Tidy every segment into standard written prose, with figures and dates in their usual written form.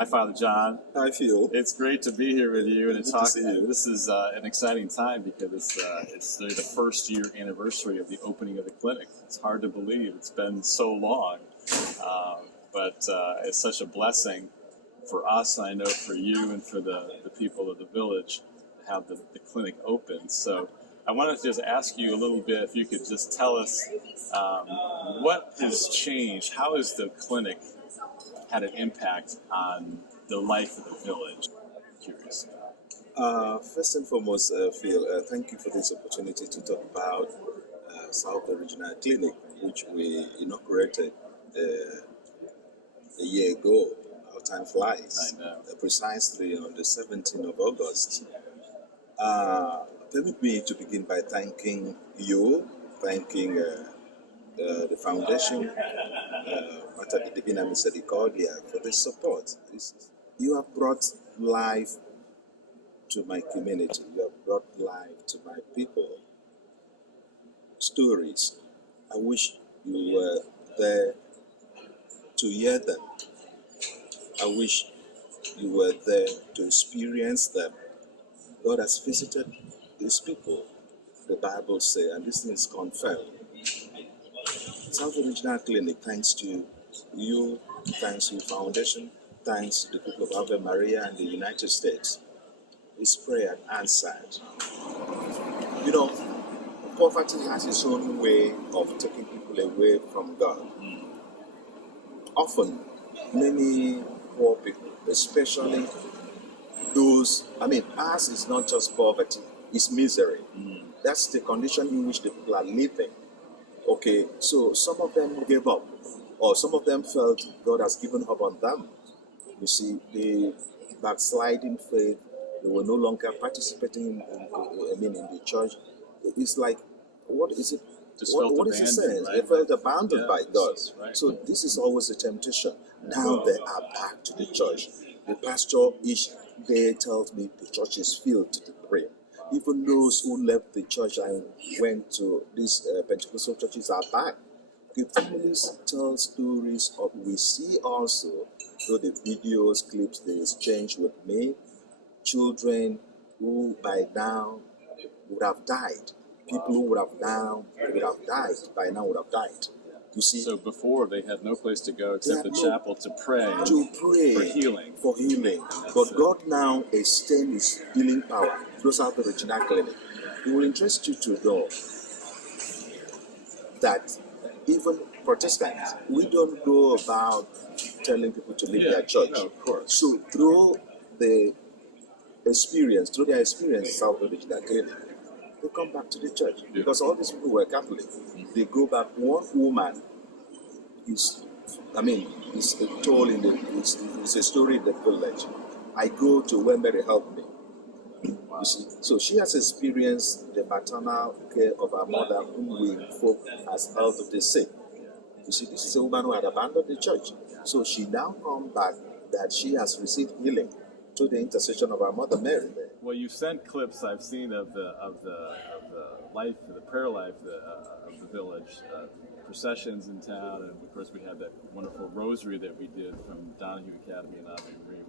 Hi, Father John. Hi, Phil. It's great to be here with you and Good talk. to see you. This is an exciting time because it's the first year anniversary of the opening of the clinic. It's hard to believe it's been so long, but it's such a blessing for us, and I know for you and for the people of the village to have the clinic open. So I wanted to just ask you a little bit, if you could just tell us what has changed. How has the clinic had an impact on the life of the village? Curious. First and foremost, Phil, thank you for this opportunity to talk about Salve Regina Clinic, which we inaugurated a year ago. How time flies. I know. Precisely on the 17th of August. Permit me to begin by thanking you, thanking the foundation, the Divinae Misericordiae, for the support. You have brought life to my community. You have brought life to my people. Stories. I wish you were there to hear them. I wish you were there to experience them. God has visited His people, the Bible says, and this thing is confirmed. Salve Regina Clinic, thanks to you, thanks to the foundation, thanks to the people of Ave Maria and the United States, is prayer answered. You know, poverty has its own way of taking people away from God. Often, many poor people, especially those, ours is not just poverty, it's misery. That's the condition in which the people are living. Okay, so some of them gave up, or some of them felt God has given up on them. You see, the backsliding faith, they were no longer participating in the church. It's like, what is it? What is it saying? Right? They felt abandoned by God. Right. So this is always a temptation. Now they are back to the church. The pastor each day tells me the church is filled to the brim. Even those who left the church and went to these Pentecostal churches are back. The families tell stories of, we see also through the videos, clips they exchange with me, children who by now would have died. People who would have died by now would have died. You see, So before they had no place to go except the chapel to pray for healing. But God now extends His healing power through Salve Regina Clinic. It will interest you to know that even Protestants, we don't go about telling people to leave their church. No, of course. So through their experience, Salve Regina Clinic, they come back to the church. Because all these people were Catholic. They go back. One woman is told it's a story in the village. I go to where Mary helped me. You see, so she has experienced the maternal care of her mother, whom we invoke as health of the sick. You see, this is a woman who had abandoned the church. So she now comes back that she has received healing through the intercession of our mother Mary. Well, you sent clips I've seen of the life, the prayer life of the village, processions in town, and of course we had that wonderful rosary that we did from Donahue Academy and Ave Maria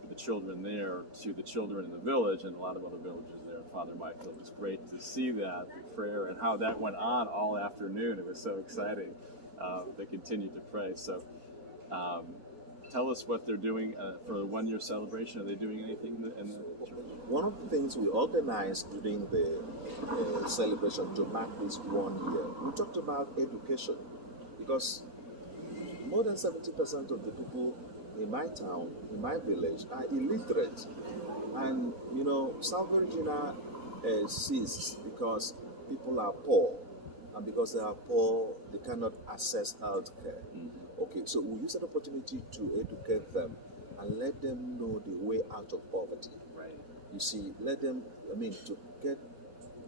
with the children there to the children in the village and a lot of other villages there. Father Michael, it was great to see that prayer and how that went on all afternoon. It was so exciting. They continued to pray. So. Tell us what they're doing for the one-year celebration. Are they doing anything in the church? One of the things we organized during the celebration to mark this 1 year, we talked about education, because more than 70% of the people in my town, in my village, are illiterate. And, Salve Regina exists because people are poor. And because they are poor, they cannot access health care. Okay, so we use that opportunity to educate them and let them know the way out of poverty. Right. You see, to get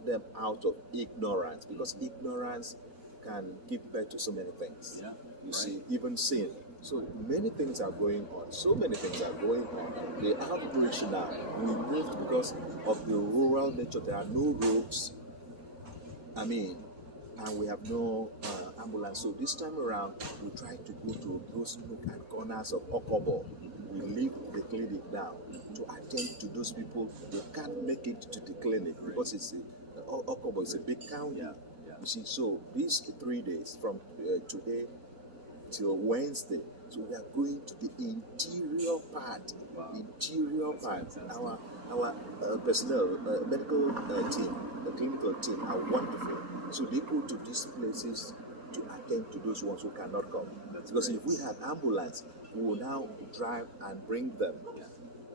them out of ignorance, because ignorance can give birth to so many things. Yeah. You see, even sin. So many things are going on. The outreach now, we moved because of the rural nature. There are no roads. And we have no ambulance. So this time around, we try to go to those nook and corners of Okobo. We live down to attend to those people who can't make it to the clinic because it's Okobo is a big county. Yeah, yeah. You see, so these 3 days from today till Wednesday, so we are going to the interior part. Wow. Interior That's part. fantastic. Our personnel, medical team, the clinical team are wonderful. So they go to these places to attend to those ones who cannot come. That's because great. if we had ambulance, we will now drive and bring them. Yeah.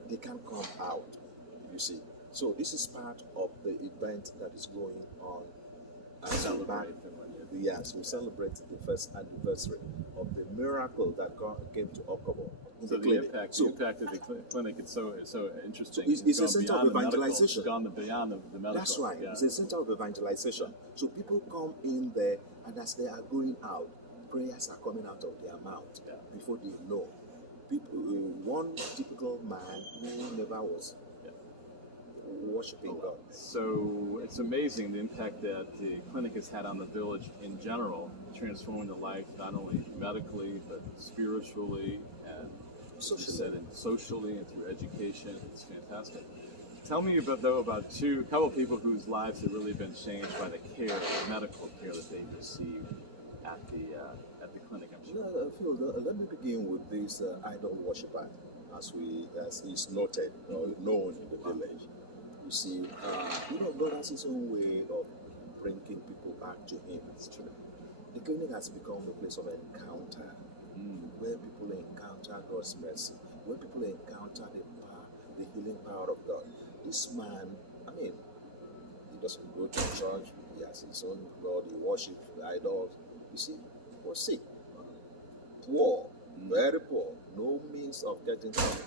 They can't come out. You see. So this is part of the event that is going on. And Celebrate them, yes, we celebrate the first anniversary of the miracle that God came to Okobo in So the clinic. the impact of the clinic is so interesting. So it's a center of evangelization. It's gone beyond the medical. That's right. Yeah. It's a center of evangelization. So people come in there, and as they are going out, prayers are coming out of their mouth before they know. People, one typical man who never was worshiping God. So it's amazing the impact that the clinic has had on the village in general, transforming the life not only medically but spiritually and socially and through education. It's fantastic. Tell me about a couple of people whose lives have really been changed by the medical care that they received at the clinic. I'm sure. Phil, let me begin with this idol worshiper, as is noted or known in the village. You see, God has His own way of bringing people back to Him. It's true. The clinic has become a place of encounter, where people encounter God's mercy, where people encounter the healing power of God. This man, he doesn't go to church. He has his own God. He worships the idols. You see, he was sick, poor, very poor, no means of getting help.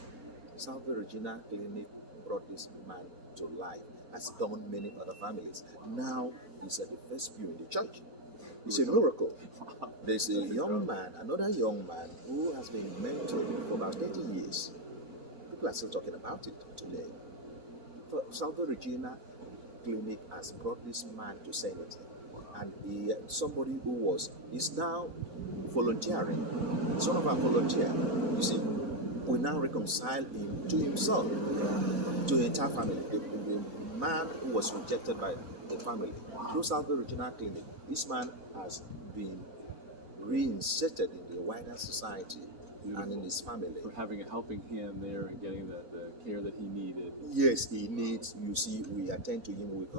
Salve Regina Clinic brought this man to life, has done many other families. Now he's at the first pew in the church. It's a miracle. There's another young man who has been mentored for about 30 years. People are still talking about it today. Salve Regina Clinic has brought this man to sanity. And somebody who is now volunteering. He's one of our volunteers. You see, we now reconcile him to himself, to the entire family. The man who was rejected by the family. Through Salve Regina Clinic, this man has been reinserted in the wider society and in his family. For having a helping hand there and getting the care that he needed. Yes, he needs. You see, we attend to him with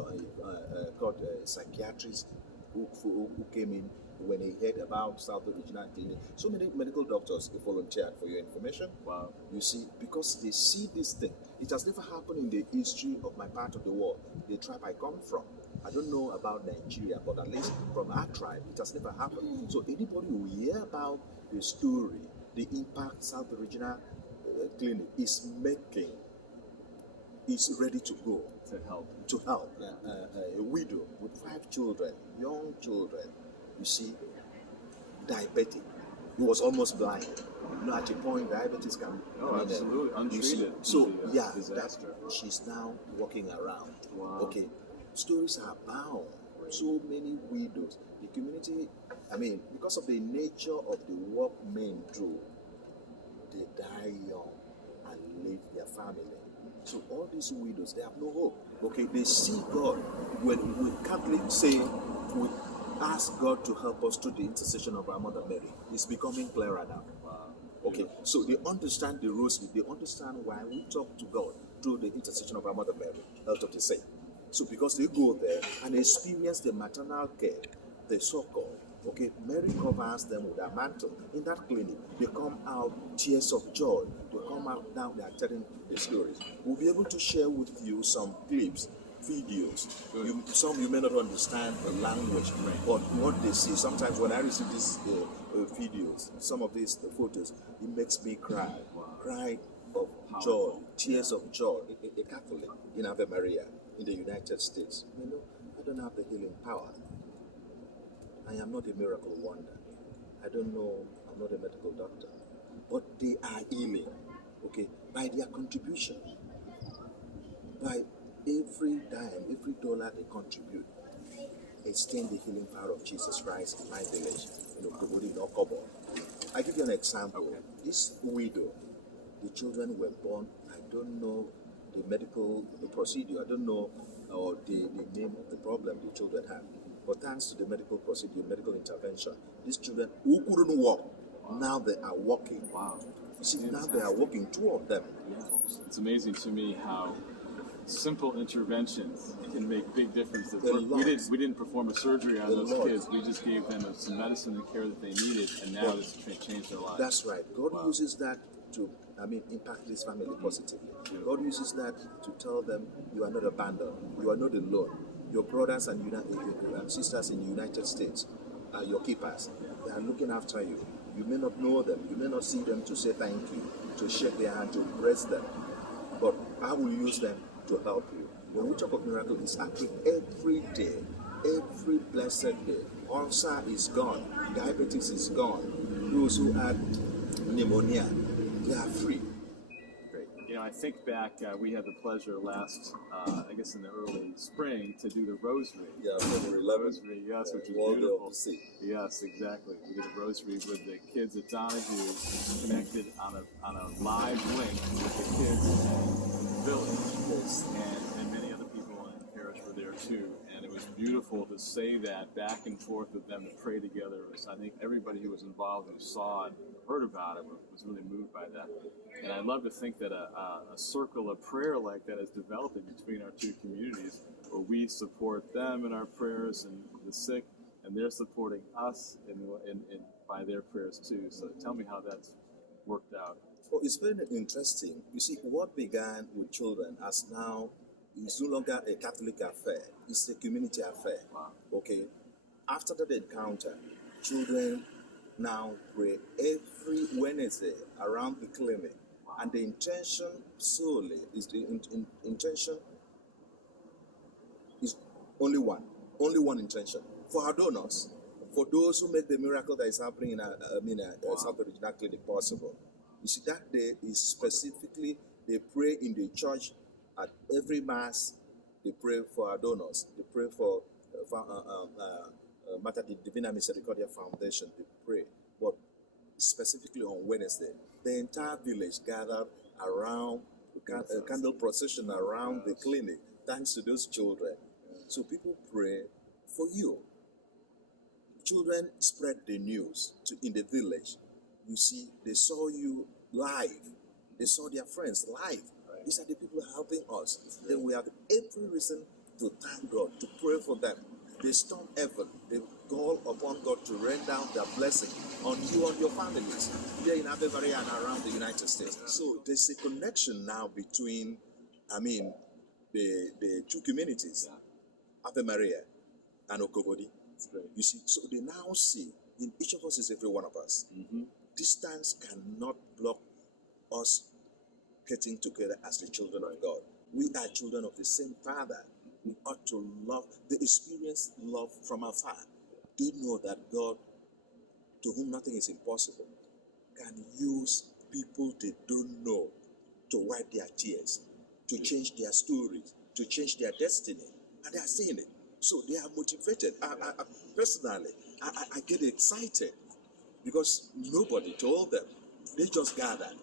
called a psychiatrist who came in when he heard about Salve Regina Clinic. So many medical doctors volunteered, for your information. Wow. You see, because they see this thing. It has never happened in the history of my part of the world, the tribe I come from. I don't know about Nigeria, but at least from our tribe, it has never happened. So anybody who hear about the story, the impact Salve Regina Clinic is making, is ready to go. To help. A widow with 5 children, young children, you see, diabetic. He was almost blind. At a point, diabetes can. Absolutely, untreated. So disaster. She's now walking around. Wow. Okay, stories are bound. So many widows. The community, because of the nature of the work men do, they die young and leave their family. So all these widows, they have no hope. Okay, they see God. When we Catholics say, we ask God to help us through the intercession of our Mother Mary, it's becoming clearer now. Wow. Okay, so they understand the rosary. They understand why we talk to God through the intercession of our Mother Mary, health of the saint. So because they go there and experience the maternal care, the succor, okay, Mary covers them with her mantle. In that clinic, they come out tears of joy. They come out now, they are telling the stories. We'll be able to share with you some clips, videos. Some you may not understand the language, but what they see. Sometimes when I receive these videos, some of these photos, it makes me cry. Wow. Cry of joy, tears of joy. A Catholic in Ave Maria in the United States. I don't have the healing power. I am not a miracle wonder. I don't know, I'm not a medical doctor. But they are healing, okay, by their contribution. By every dime, every dollar they contribute, extend the healing power of Jesus Christ in my village, in Okopedi Okobo. I give you an example. Okay. This widow, The children were born. I don't know the procedure. I don't know or the name of the problem the children had. But thanks to the medical procedure, medical intervention, these children who couldn't walk, now they are walking. Wow. You see, now they are walking, two of them. Yeah. It's amazing to me how simple interventions can make big differences. We didn't perform a surgery on those kids. We just gave them some medicine and care that they needed, and now it's changed their lives. That's right. God uses that to, impact this family positively. God uses that to tell them you are not abandoned, you are not alone. Your brothers and sisters in the United States are your keepers. They are looking after you. You may not know them, you may not see them to say thank you, to shake their hand, to bless them, but I will use them to help you. When we talk of miracle, it's happening every day, every blessed day. Ulcer is gone, diabetes is gone. Those who had pneumonia, they are free. Great. I think back, we had the pleasure last, I guess in the early spring, to do the rosary. Yeah, February 11th. Rosary, yes, which is World beautiful. of the Sea. Yes, exactly. We did a rosary with the kids at Donahue, connected on a live link with the kids in the village, and many other people in the parish were there too. And it was beautiful to say that back and forth with them, to pray together. I think everybody who was involved, who saw it, heard about it, was really moved by that. And I love to think that a circle of prayer like that is developing between our two communities, where we support them in our prayers and the sick, and they're supporting us in by their prayers too. So tell me how that's worked out. Well, it's very interesting. You see, what began with children as now is no longer a Catholic affair. It's a community affair. Wow. Okay. After that encounter, children now pray every Wednesday around the clinic. Wow. And the intention solely is intention is only one intention. For our donors, for those who make the miracle that is happening in Salve Regina Clinic possible. You see, that day is specifically, they pray in the church at every Mass. They pray for our donors. They pray for the Divinae Misericordiae Foundation. They pray. But specifically on Wednesday, the entire village gathered around a candle procession around the clinic, thanks to those children. So people pray for you. Children spread the news in the village. You see, they saw you live. They saw their friends live. Right. These are the people helping us. Then we have every reason to thank God, to pray for them. They storm heaven. They call upon God to rain down their blessing on you and your families here in Ave Maria and around the United States. So there's a connection now between, the two communities, Ave Maria and Okopedi. You see, so they now see in each of us is every one of us. Mm-hmm. Distance cannot block us getting together as the children of God. We are children of the same Father. We ought to love, they experience love from afar. They know that God, to whom nothing is impossible, can use people they don't know to wipe their tears, to change their stories, to change their destiny. And they are seeing it. So they are motivated. Personally, I get excited because nobody told them. They just gathered.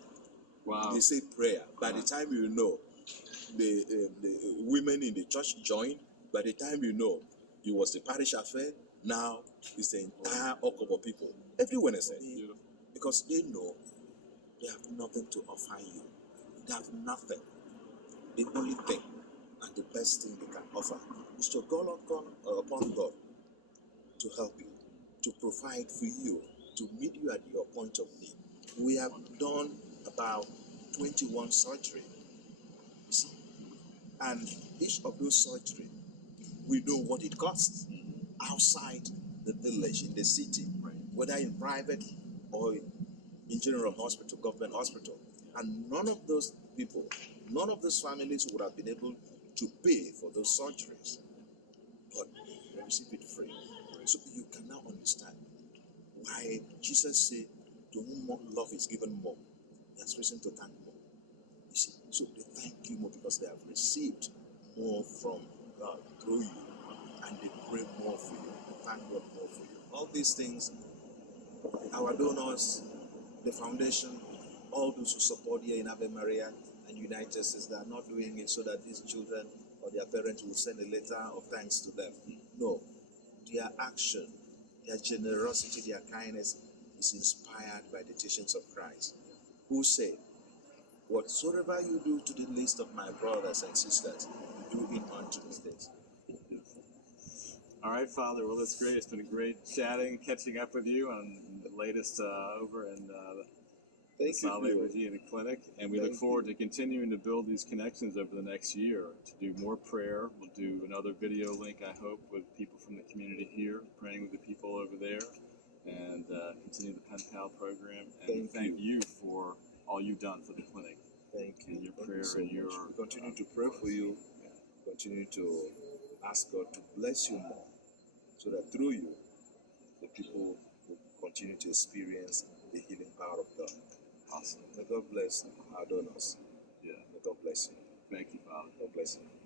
Wow. They say prayer. By the time you know, the women in the church joined. By the time you know, it was the parish affair. Now it's the entire Okobo people. Every Wednesday. Because they know they have nothing to offer you. They have nothing. The only thing and the best thing they can offer is to call upon God to help you, to provide for you, to meet you at your point of need. We have done about 21 surgeries. You see? And each of those surgeries, we know what it costs outside the village, in the city, whether in private or in general hospital, government hospital. And none of those people, none of those families would have been able to pay for those surgeries, but they receive it free. So you can now understand why Jesus said, to whom more love is given more, there's reason to thank more. You see, so they thank you more because they have received more from God through you, and they pray more for you, they thank God more for you. All these things, our donors, the foundation, all those who support here in Ave Maria and United States that are not doing it so that these children or their parents will send a letter of thanks to them. No, their action, their generosity, their kindness is inspired by the teachings of Christ, who say, whatsoever you do to the least of my brothers and sisters, do it unto me. All right, Father. Well, that's great. It's been great chatting, catching up with you on the latest over in the Salve Regina Clinic, and we look forward to continuing to build these connections over the next year to do more prayer. We'll do another video link, I hope, with people from the community here, praying with the people over there, and continue the pen pal program. And thank you for all you've done for the clinic. Thank you. And your prayer and your. We continue to pray for you. Continue to ask God to bless you more, so that through you, the people will continue to experience the healing power of God. Awesome. May God bless our donors. Yeah. May God bless you. Thank you, Father. God bless you.